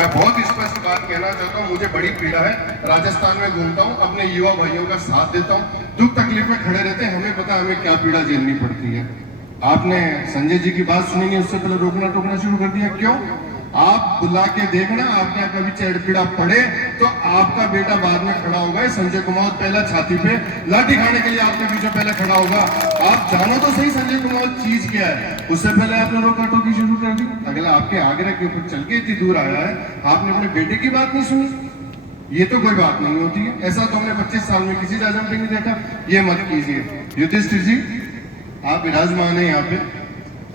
मैं बहुत स्पष्ट बात कहना चाहता हूँ, मुझे बड़ी पीड़ा है। राजस्थान में घूमता हूँ, अपने युवा भाइयों का साथ देता हूँ, दुख तकलीफ में खड़े रहते हैं, हमें पता है हमें क्या पीड़ा झेलनी पड़ती है। आपने संजय जी की बात सुनी नहीं, उससे पहले रोकना टोकना शुरू कर दिया। क्यों? आप बुला के देखना, आपके यहाँ कभी चेड़पीड़ा पड़े तो आपका बेटा बाद में खड़ा होगा। संजय कुमार पहला छाती पे लाठी खाने के लिए आपके पीछे पहले खड़ा होगा। आप जानो तो सही संजय कुमार चीज क्या है। उससे पहले आपने रोका टोकी शुरू कर दी। अगला आपके आगरा के ऊपर चल के इतनी दूर आया है, आपने अपने बेटे की बात नहीं सुनी। ये तो कोई बात नहीं होती है। ऐसा तो हमने 25 साल में किसी राजन पे नहीं देखा। ये मत कीजिए। युधिष्ठिर जी, आप विराजमान है यहाँ पे,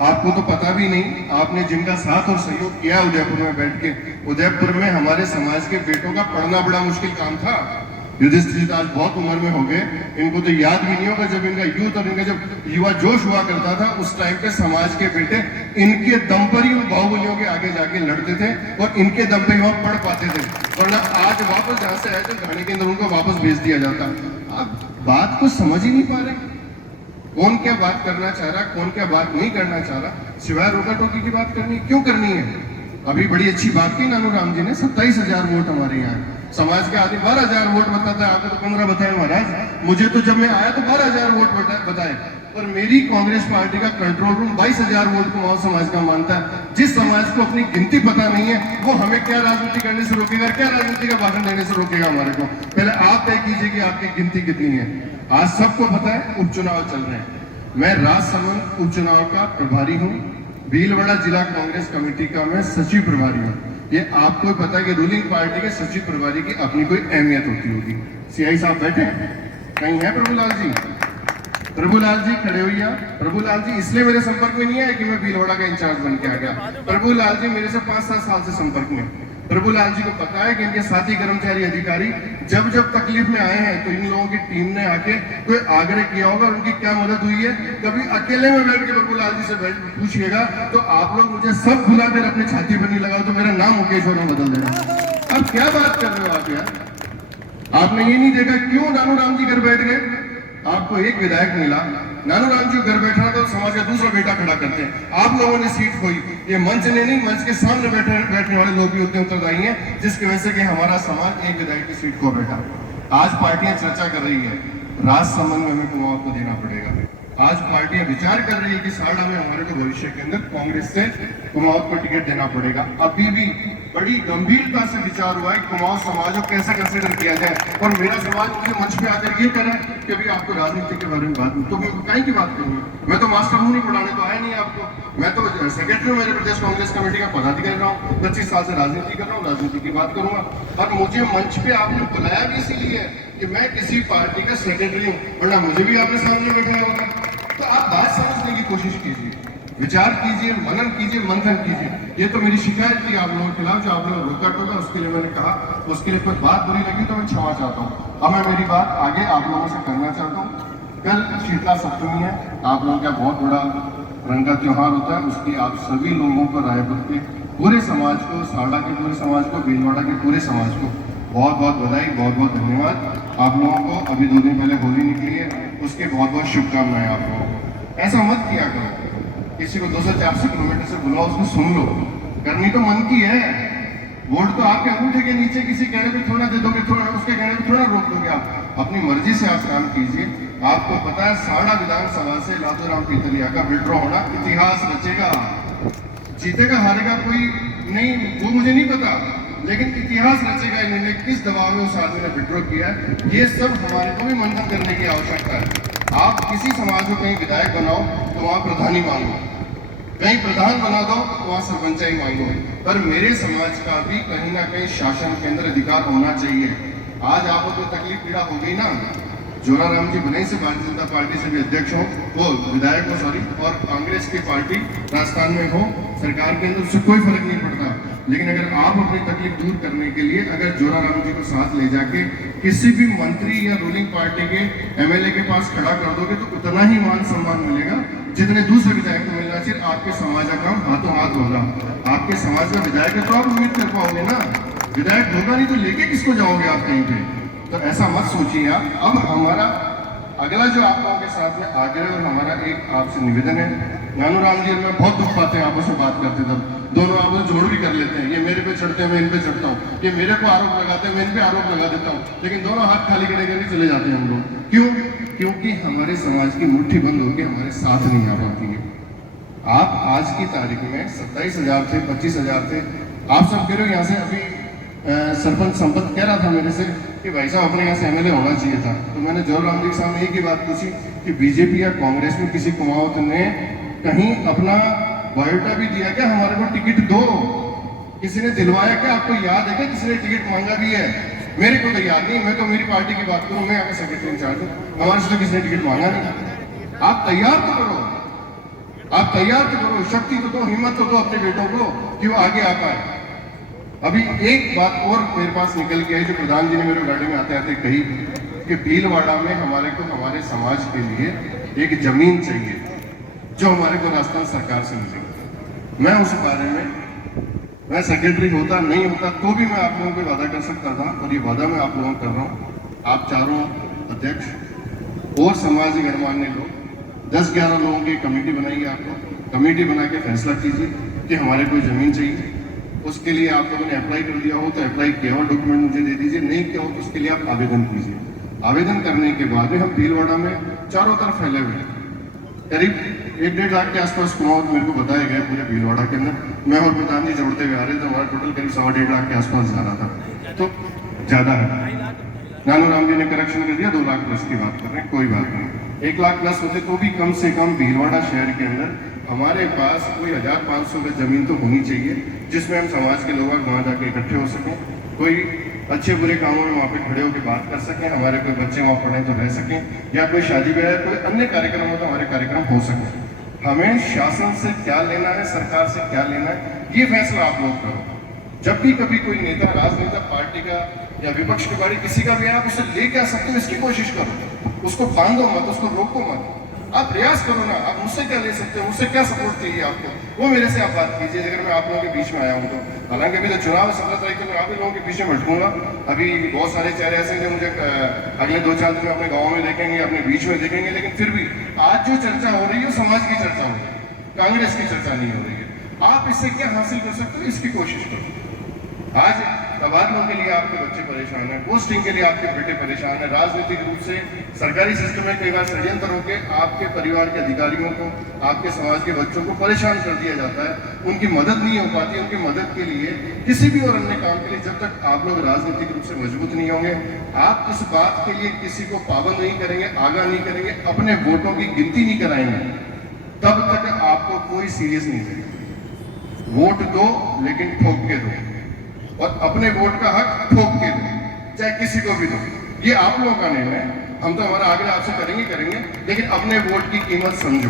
आपको तो पता भी नहीं, आपने जिनका साथ और सहयोग किया उदयपुर में बैठ के, उदयपुर में हमारे समाज के बेटों का पढ़ना बड़ा मुश्किल काम था। युधिष्ठिर आज बहुत उम्र में हो गए, इनको तो याद भी नहीं होगा जब इनका यूथ और इनका जब युवा जोश हुआ करता था, उस टाइम पे समाज के बेटे इनके दम पर ही उन बाहुबलियों के आगे जाके लड़ते थे और इनके दम पे वहां पढ़ पाते थे। वरना आज वापस जहां से आए थे घाने के अंदर उनको वापस भेज दिया जाता। आप बात को समझ ही नहीं पा रहे, कौन क्या बात करना चाह रहा, कौन क्या बात नहीं करना चाह रहा, सिवाय रोका टोकी की बात करनी। क्यों करनी है? अभी बड़ी अच्छी बात की नानू राम जी ने, 27,000 वोट हमारे यहाँ। समाज के आदमी 12,000 वोट बताता है, आपको तो 15 बताए महाराज। मुझे तो जब मैं आया तो 12,000 वोट बताए, पर मेरी कांग्रेस पार्टी का कंट्रोल रूम 22,000 वोट कुमाऊं समाज का मानता है। जिस समाज को अपनी गिनती पता नहीं है, वो हमें क्या राजनीति करने से रोकेगा, क्या राजनीति का भाषण देने से रोकेगा हमारे को। पहले आप तय कीजिए कि आपकी गिनती कितनी है। आज सबको पता है उपचुनाव चल रहे हैं। मैं राजसमंद उपचुनाव का प्रभारी हूँ, भीलवाड़ा जिला कांग्रेस कमेटी का मैं सचिव प्रभारी हूँ। ये आपको पता है कि रूलिंग पार्टी के सचिव प्रभारी की अपनी कोई अहमियत होती होगी। सीआई साहब बैठे कहीं है? प्रभुलाल जी, प्रभुलाल जी खड़े हुई हैं। प्रभुलाल जी इसलिए मेरे संपर्क में नहीं आए कि मैं भीलवाड़ा का इंचार्ज बन के आ गया। प्रभुलाल जी मेरे से 5-7 साल से संपर्क में। प्रभुलाल जी को पता है कि इनके साथी कर्मचारी अधिकारी जब जब तकलीफ में आए हैं तो इन लोगों की टीम ने आके कोई आग्रह किया होगा, उनकी क्या मदद हुई है। कभी अकेले में बैठ के प्रभुलाल जी से पूछिएगा तो आप लोग मुझे सब भुलाकर अपने छाती पर नहीं लगाओ तो मेरा नाम मुकेश वर्मा बदल देना। अब क्या बात कर रहे हो आप यार? आपने ये नहीं देखा क्यों नानू राम जी घर बैठ गए? आपको एक विधायक मिला, नानू राम जी घर बैठा तो समाज का दूसरा बेटा खड़ा करते हैं। आप लोगों ने सीट खोई। ये मंच ने नहीं, मंच के सामने बैठने वाले लोग भी उतने उत्तरदायी हैं, जिसकी वजह से कि हमारा समाज एक विधायक की सीट को बैठा। आज पार्टियां चर्चा कर रही है राजसमंद में हमें कुमाऊं को देना पड़ेगा। आज पार्टियां विचार कर रही है कि साड़ा में हमारे को भविष्य के अंदर कांग्रेस से कुमाऊं को टिकट देना पड़ेगा। अभी भी बड़ी गंभीरता से विचार हुआ है कुमाऊं समाज को कैसे कंसिडर किया जाए। और मेरा समाज मुझे मंच पे आकर ये करे कि अभी आपको राजनीति के बारे में बात, तो मैं कहीं की बात करूंगा? मैं तो मास्टर हूँ, नहीं पढ़ाने तो आया नहीं आपको। मैं तो सेक्रेटरी हूँ मेरे प्रदेश कांग्रेस कमेटी का, पदाधिकारी रहा हूँ, 25 साल से राजनीति कर रहा हूँ, राजनीति की बात करूंगा। और मुझे मंच पे आपने बुलाया भी इसीलिए कि मैं किसी पार्टी का सेक्रेटरी हूँ, वरना मुझे भी आपके सामने बैठाया होगा। तो आप बात समझने की कोशिश कीजिए, विचार कीजिए, मनन कीजिए, मंथन कीजिए। ये तो मेरी शिकायत थी आप लोगों के खिलाफ, जो आप लोगों रोका टोका, उसके लिए मैंने कहा, उसके लिए कोई बात बुरी लगी तो मैं क्षमा चाहता हूँ। अब मैं मेरी बात आगे आप लोगों से करना चाहता हूँ। कल शीतला सप्तमी है, आप लोगों का बहुत बड़ा रंग का त्योहार होता है। उसकी आप सभी लोगों को, रायपुर के पूरे समाज को, साड़ा के पूरे समाज को, भीलवाड़ा के पूरे समाज को बहुत बहुत बधाई, बहुत बहुत धन्यवाद। आप लोगों को अभी 2 दिन पहले होली निकली है, उसके बहुत बहुत शुभकामनाएं आप लोगों को। ऐसा मत किया करो, किसी को 200-400 किलोमीटर से बुलाओ, उसको सुन लो। करनी तो मन की है, वोट तो आपके अंगूठे के नीचे किसी कहने पे थोड़ा दे दोगे, थोड़ा उसके कहने पे थोड़ा रोक दोगे। आप अपनी मर्जी से आप काम कीजिए। आपको पता है साड़ा विधानसभा से लादूराम पीतलिया का विड्रॉ होना इतिहास रचेगा। जीतेगा हारेगा कोई नहीं, वो मुझे नहीं पता, लेकिन इतिहास रचेगा। इन्होंने किस दबाव में उस आदमी ने विड्रॉ किया है, ये सब हमारे को भी मंथन करने की आवश्यकता है। आप किसी समाज को कहीं विधायक बनाओ तो वहां प्रधानी मांगो, कहीं प्रधान बना दो तो वहां सरपंचाई मांगो, पर मेरे समाज का भी कहीं ना कहीं शासन के अंदर अधिकार होना चाहिए। आज आपको कोई तकलीफ पीड़ा हो गई ना, जोराराम जी भले से भारतीय जनता पार्टी से भी अध्यक्ष हो, वो विधायक हो सॉरी, और कांग्रेस की पार्टी राजस्थान में हो, सरकार के अंदर उससे कोई फर्क नहीं पड़ता। लेकिन अगर आप अपनी तकलीफ दूर करने के लिए अगर जोराराम जी को साथ ले जाके किसी भी मंत्री या रूलिंग पार्टी के एमएलए के पास खड़ा कर दोगे तो उतना ही मान सम्मान मिलेगा जितने दूसरे विधायक को मिलना चाहिए। आपके समाज का काम हाथों हाथ होगा। आपके समाज का विधायक है तो आप उम्मीद कर पाओगे ना, विधायक होगा नहीं तो लेके किसको जाओगे आप कहीं पे? तो ऐसा मत सोचिए आप। अब हमारा अगला जो आप लोगों के साथ में आग्रह और हमारा एक आपसे निवेदन है, नानू राम जी में बहुत दुख पाते हैं आपस में बात करते तब। दोनों आप जोड़ भी कर लेते हैं, ये मेरे पे चढ़ते हैं मैं इन पे चढ़ता हूँ, ये मेरे को आरोप लगाते हैं मैं इन पे आरोप लगा देता हूँ, लेकिन दोनों हाथ खाली खड़े करके चले जाते हैं हम लोग। क्यों? क्योंकि हमारे समाज की मुट्ठी बंद होकर हमारे साथ नहीं आ पाती है। आप आज की तारीख में 27,000 थे, 25,000 थे, आप सब कह रहे हो यहाँ से अभी सरपंच संपत कह रहा था मेरे से कि भाई साहब अपने यहाँ से एमएलए होना चाहिए था, तो मैंने जोर राम जी के सामने एक ही बात पूछी कि बीजेपी या कांग्रेस में किसी कुमावत ने कहीं अपना बायोडा भी दिया क्या, हमारे को टिकट दो, किसी ने दिलवाया क्या, आपको याद है क्या किसी ने टिकट मांगा भी है? मेरे को तो याद नहीं, मैं तो मेरी पार्टी की बात करूं, मैं आगे सेक्रेटरी इंचार्ज हूं, हमारे से तो किसी ने टिकट मांगा नहीं। आप तैयार तो करो, आप तैयार तो करो, शक्ति तो दो, हिम्मत तो दो अपने बेटों को कि वो आगे आ पाए। अभी एक बात और मेरे पास निकल के आई जो प्रधान जी ने मेरे गाड़ी में आते आते कही कि भीलवाड़ा में हमारे को हमारे समाज के लिए एक जमीन चाहिए जो हमारे को राजस्थान सरकार से मिलेगी। मैं उस बारे में, मैं सेक्रेटरी होता नहीं होता तो भी मैं आप लोगों को वादा कर सकता था, और ये वादा मैं आप लोगों को कर रहा हूँ। आप चारों अध्यक्ष और समाज के गणमान्य लोग 10-11 लोगों की कमेटी बनाइए, आप लोग कमेटी बना के फैसला कीजिए कि हमारे को जमीन चाहिए। उसके लिए आप लोगों ने अप्लाई कर दिया हो तो अप्लाई किया हुआ डॉक्यूमेंट मुझे दे दीजिए, नहीं किया हो तो उसके लिए आप आवेदन कीजिए। आवेदन करने के बाद में हम भीलवाड़ा में चारों तरफ फैले हुए करीब 1-1.5 लाख के आसपास कुमावत मेरे को बताया गया पूरे भीलवाड़ा के अंदर। मैं और प्रधान जी जोड़ते हुए आ रहे थे, हमारा टोटल करीब 1.5 लाख के आसपास जा रहा था, तो ज्यादा है। नानू राम जी ने करेक्शन कर दिया, 2 लाख प्लस की बात कर रहे हैं, कोई बात नहीं। 1 लाख प्लस होते तो भी कम से कम भीलवाड़ा शहर के अंदर हमारे पास कोई 1,500 गज जमीन तो होनी चाहिए जिसमें हम समाज के लोग वहाँ जाके इकट्ठे हो सकें, कोई अच्छे बुरे कामों में वहाँ पे खड़े होकर बात कर सकें, हमारे कोई बच्चे वहाँ पढ़े तो रह सकें, या कोई शादी ब्याह कोई अन्य कार्यक्रम हो तो हमारे कार्यक्रम हो सके। हमें शासन से क्या लेना है, सरकार से क्या लेना है, ये फैसला आप लोग करो। जब भी कभी कोई नेता राजनेता पार्टी का या विपक्ष के बारे किसी का भी आप उसे ले क्या सकते हो इसकी कोशिश करो, उसको बांधो मत, उसको रोको मत, आप प्रयास करो ना। आप मुझसे क्या ले सकते हो, मुझसे क्या सपोर्ट चाहिए आपको, वो मेरे से आप बात कीजिए। अगर मैं आप लोगों के बीच में आया हूँ तो, हालांकि अभी तो चुनाव 17 तारीख को मैं आप ही लोगों के बीच में भटकूंगा। अभी बहुत सारे चेहरे ऐसे हैं जो मुझे अगले 2-4 दिन में अपने गाँव में देखेंगे, अपने बीच में देखेंगे, लेकिन फिर भी आज जो चर्चा हो रही है समाज की चर्चा हो रही है, कांग्रेस की चर्चा नहीं हो रही है। आप इससे क्या हासिल कर सकते हो इसकी कोशिश करो। आज तबादलों के लिए आपके बच्चे परेशान हैं, पोस्टिंग के लिए आपके बेटे परेशान हैं, राजनीतिक रूप से सरकारी सिस्टम में कई बार षड्यंत्र होकर आपके परिवार के अधिकारियों को, आपके समाज के बच्चों को परेशान कर दिया जाता है, उनकी मदद नहीं हो पाती। उनकी मदद के लिए किसी भी और अन्य काम के लिए जब तक आप लोग राजनीतिक रूप से मजबूत नहीं होंगे, आप इस बात के लिए किसी को पाबंद नहीं करेंगे, आगाह नहीं करेंगे, अपने वोटों की गिनती नहीं कराएंगे, तब तक आपको कोई सीरियस नहीं लेगा। वोट दो लेकिन ठोक के दो, और अपने वोट का हक ठोक के दो, चाहे किसी को भी दो। ये आप लोगों का निर्णय है, हम तो हमारा आग्रह आपसे करेंगे, लेकिन अपने वोट की कीमत समझो।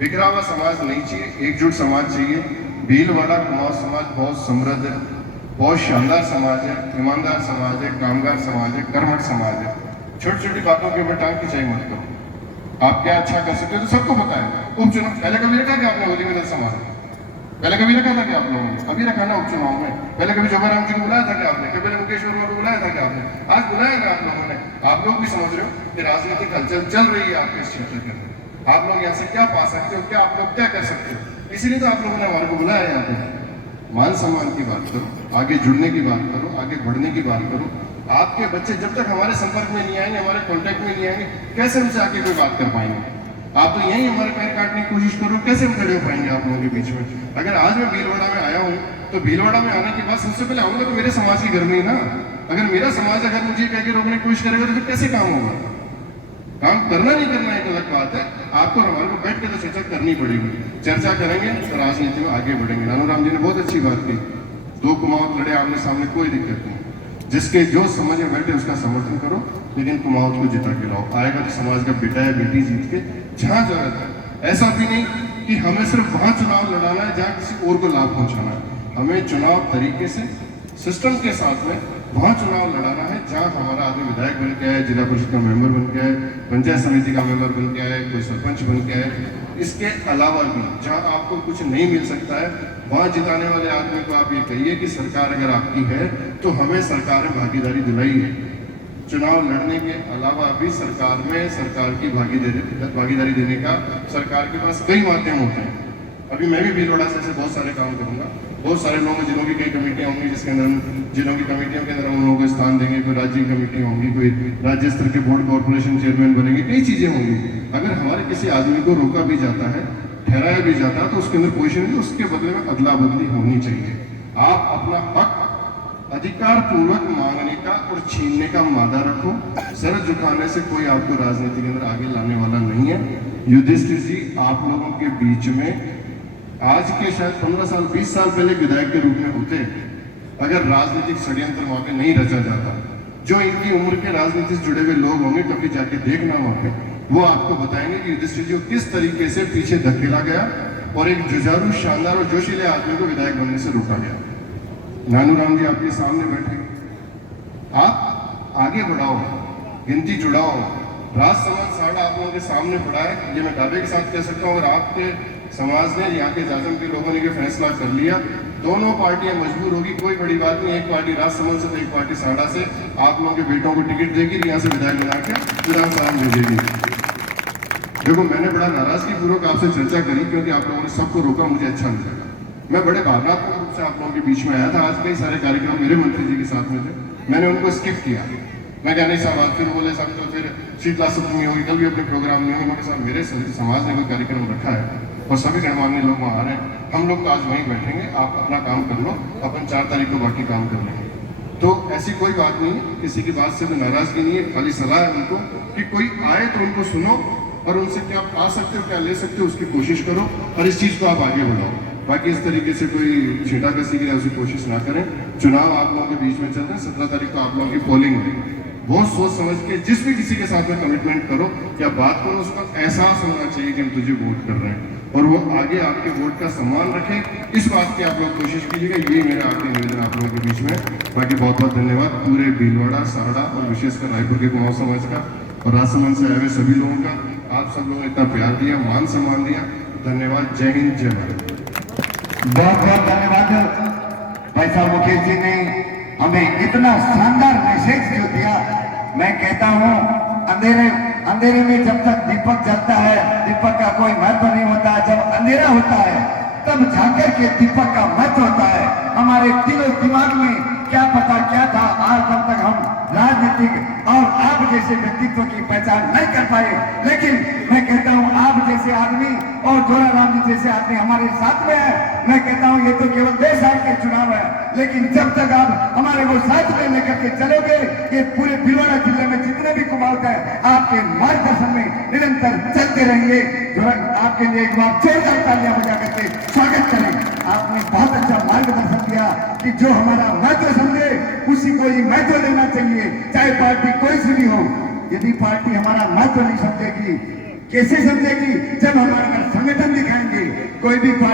बिखरा हुआ समाज नहीं चाहिए, एकजुट समाज चाहिए। भीलवाड़ा कुमाऊं समाज बहुत समृद्ध है, बहुत शानदार समाज है, ईमानदार समाज है, कामगार समाज है, कर्मठ समाज है। छोटी छोटी बातों के ऊपर टांग खिंचाई मत करो। आप क्या अच्छा कर सकते हो तो सबको पता है। उपचुनाव पहले कभी रखा क्या आपने होली में 10 समाज, पहले कभी रखा था क्या आप लोगों ने? अभी रखा ना उपचुनाव में। पहले कभी जोगाराम जी को बुलाया था क्या आपने? कभी मुकेश वर्मा को बुलाया था क्या आपने? आज बुलाया ना आप लोगों ने। आप लोग भी समझ रहे हो कि राजनीतिक हलचल चल रही है आपके इस क्षेत्र के अंदर। आप लोग यहाँ से क्या पा सकते हो, क्या आप लोग क्या कर सकते हो, इसीलिए तो आप लोगों ने हमारे को बुलाया यहाँ पे। मान सम्मान की बात करो, आगे जुड़ने की बात करो, आगे बढ़ने की बात करो। आपके बच्चे जब तक हमारे संपर्क में नहीं आएंगे, हमारे कॉन्टेक्ट में नहीं आएंगे, कैसे हमसे आके कोई बात कर पाएंगे? आप तो यही हमारे पैर काटने की कोशिश करो, कैसे हम खड़े हो पाएंगे आप लोगों के बीच में? अगर आज मैं भीलवाड़ा में आया हूँ तो भीलवाड़ा में आने के बाद सबसे पहले आऊंगा तो मेरे समाज के घर में ही ना। अगर मेरा समाज अगर मुझे कह के रोकने की कोशिश करेगा तो फिर कैसे काम होगा? काम करना नहीं करना एक अलग बात है, आपको हमारे को बैठ के तो चर्चा करनी पड़ेगी। चर्चा करेंगे तो राजनीति में आगे बढ़ेंगे। नानू राम जी ने बहुत अच्छी बात की, 2 कुमाऊं लड़े आमने सामने कोई दिक्कत नहीं, जिसके जो समझ में बैठे उसका समर्थन करो, लेकिन कुमाऊं को जिता के लाओ। आएगा तो समाज का बेटा या बेटी जीत के जहां जरूरत है। ऐसा भी नहीं कि हमें सिर्फ वहां चुनाव लड़ाना है जहां किसी और को लाभ पहुंचाना है। हमें चुनाव तरीके से सिस्टम के साथ में वहां चुनाव लड़ाना है जहां हमारा आदमी विधायक बन के आए, जिला परिषद का मेंबर बन के आए, पंचायत समिति का मेंबर बन के आए, कोई सरपंच बन के आए। इसके अलावा भी जहां आपको कुछ नहीं मिल सकता है, वहां जिताने वाले आदमी को आप ये कहिए कि सरकार अगर आपकी है तो हमें सरकार में भागीदारी दिलाई है। चुनाव लड़ने के अलावा भी सरकार में सरकार की भागीदारी देने का सरकार के पास कई माध्यम होते हैं। अभी मैं भी भीलवाड़ा से ऐसे बहुत सारे काम करूंगा, बहुत सारे लोग जिनों की कई कमेटियां होंगी जिसके अंदर जिनों की कमेटियों के अंदर हम लोगों को स्थान देंगे, कोई राज्य की कमेटी होंगी, कोई राज्य स्तर के बोर्ड कॉर्पोरेशन चेयरमैन बनेंगे, कई चीजें होंगी। अगर हमारे किसी आदमी को रोका भी जाता है, ठहराया भी जाता है, तो उसके अंदर पोजीशन नहीं, उसके बदले में अदला बदली होनी चाहिए। आप अपना हक अधिकार पूर्वक मांगने का और छीनने का मादा रखो। सर झुकाने से कोई आपको राजनीति के अंदर आगे लाने वाला नहीं है। युधिष्ठिर जी आप लोगों के बीच में आज के शायद 15 साल 20 साल पहले विधायक के रूप में होते, अगर राजनीतिक षड्यंत्र वहां पे नहीं रचा जाता, जो इनकी उम्र के राजनीति से जुड़े हुए लोग होंगे कभी जाके देखना वहां पे, वो आपको बताएंगे कि युधिष्ठिर जी को किस तरीके से पीछे धकेला गया और एक जुझारू शानदार और जोशीले आदमी को विधायक बनने से रोका गया। नानूराम जी आपके सामने बैठे, आप आगे बढ़ाओ, गिनती जुड़ाओ। राजसमंद साड़ा आप लोगों के सामने पड़ा है, ये मैं दावे के साथ कह सकता हूँ। अगर आपके समाज ने, यहाँ के जाजम के लोगों ने ये फैसला कर लिया, दोनों पार्टियां मजबूर होगी, कोई बड़ी बात नहीं। एक पार्टी राजसमंद से तो एक पार्टी साड़ा से आप लोगों के बेटों को टिकट देगी, यहाँ से विधायक बना के विधानसभा भेजेगी। देखो मैंने बड़ा नाराजगी पूर्वक आपसे चर्चा करी, क्योंकि आप लोगों ने सबको रोका, मुझे अच्छा नहीं लगा। मैं बड़े भावनात्मक रूप से आप लोगों के बीच में आया था। आज कई सारे कार्यक्रम मेरे मंत्री जी के साथ में थे, मैंने उनको स्किप किया। मैं क्या नहीं साहब, आज फिर बोले साहब तो फिर शीतला सप्तमी होगी, कल भी अपने प्रोग्राम नहीं होंगे। साहब मेरे समाज ने कोई कार्यक्रम रखा है और सभी गणमान्य लोग वहाँ आ रहे हैं, हम लोग तो आज वहीं बैठेंगे, आप अपना काम कर लो, अपन 4 तारीख को बाकी काम कर लेंगे। तो ऐसी कोई बात नहीं है, किसी की बात से भी नाराजगी नहीं है, खाली सलाह है उनको कि कोई आए तो उनको सुनो और उनसे क्या पा सकते हो, क्या ले सकते हो, उसकी कोशिश करो और इस चीज को आप आगे बढ़ाओ। बाकी इस तरीके से कोई छींटा कसी की उसकी कोशिश ना करें। चुनाव आप लोगों के बीच में चल रहे हैं, 17 तारीख को आप लोगों की पोलिंग है। बहुत सोच समझ के जिस भी किसी के साथ में कमिटमेंट करो या बात करो, उसका एहसास होना चाहिए कि हम तुझे वोट कर रहे हैं और वो आगे आपके वोट का सम्मान रखे, इस बात की आप लोग कोशिश कीजिएगा। ये मेरा आखिरी निवेदन आप लोगों के बीच में। बाकी बहुत बहुत धन्यवाद पूरे भीलवाड़ा, साड़ा और विशेषकर रायपुर के कुमाऊं समाज का और राजसमंद से आए हुए सभी लोगों का। आप सब लोगों ने इतना प्यार दिया, मान सम्मान दिया, धन्यवाद। जय हिंद, जय भारत। बहुत बहुत धन्यवाद भाई साहब मुकेश जी ने हमें इतना शानदार मैसेज जो दिया। मैं कहता हूँ अंधेरे में जब तक दीपक जलता है, दीपक का कोई महत्व नहीं होता। जब अंधेरा होता है तब जाकर के दीपक का महत्व होता है। हमारे दिलो दिमाग में क्या पता क्या था, आज कल तक हम राजनीतिक और आप जैसे व्यक्तित्व की पहचान नहीं कर पाए। लेकिन मैं कहता हूं आप जैसे आदमी और जोराराम जी जैसे आदमी हमारे साथ में है। मैं कहता हूं ये तो केवल 2 साल के चुनाव है, लेकिन जब तक आप हमारे को साथ में लेकर के चलोगे, ये पूरे भीलवाड़ा जिले में जितने भी कुमाऊं हैं आपके मार्गदर्शन में निरंतर चलते रहेंगे। आपके लिए एक बार जोरदार तालियां बजा करके स्वागत करें। आपने बहुत अच्छा मार्गदर्शन दिया कि जो हमारा महत्व समझे उसी को ही महत्व देना चाहिए, चाहे पार्टी कोई सी भी हो। यदि पार्टी हमारा महत्व नहीं समझेगी, कैसे समझेगी? जब हमारा संगठन दिखाएंगे। कोई भी पार्टी